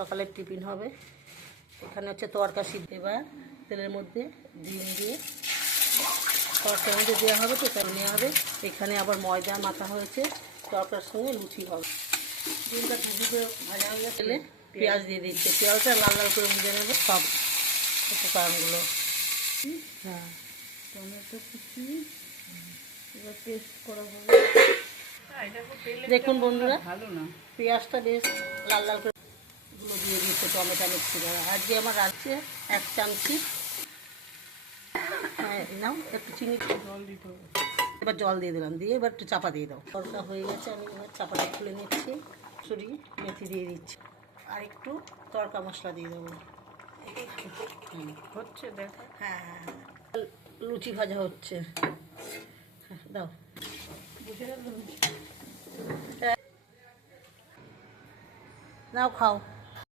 সকালের টিফিন হবে। এখানে হচ্ছে তরকা সিদ্ধ। এবার তেলের মধ্যে ডিম দিয়ে তরকার মধ্যে দেওয়া হবে, তো এটা নেওয়া হবে। এখানে আবার ময়দা মাখা হয়েছে, তরকার সঙ্গে লুচি হবে। ডিমটা দুদিকে ভাজা হয়ে গেছে, পেঁয়াজ দিয়ে দিচ্ছে। পেঁয়াজটা লাল লাল করে ভেজে নেবে সব উপকরণগুলো। হ্যাঁ, টমেটো কুচি এবার পেস্ট করা হবে। দেখুন বন্ধুরা, ভালো না, পেঁয়াজটা বেশ লাল লাল করে গুলো দিয়ে দিচ্ছে টমেটো মিক্সি করে। আর যে আমার আছে 1 চামচি, হ্যাঁ নাও একটু চিনি, জল দিতে হবে। এবার জল দিয়ে দিলাম, দিয়ে এবার একটু চাপা দিয়ে দাও। জলটা হয়ে গেছে, আমি এবার চাপাটা খুলে নিচ্ছি। সরি মেথি দিয়ে দিচ্ছি, আর একটু তড়কা মশলা দিয়ে দেবো। হচ্ছে দেখো, হ্যাঁ লুচি ভাজা হচ্ছে। হ্যাঁ দাও, বুঝে গেল। নাও খাও।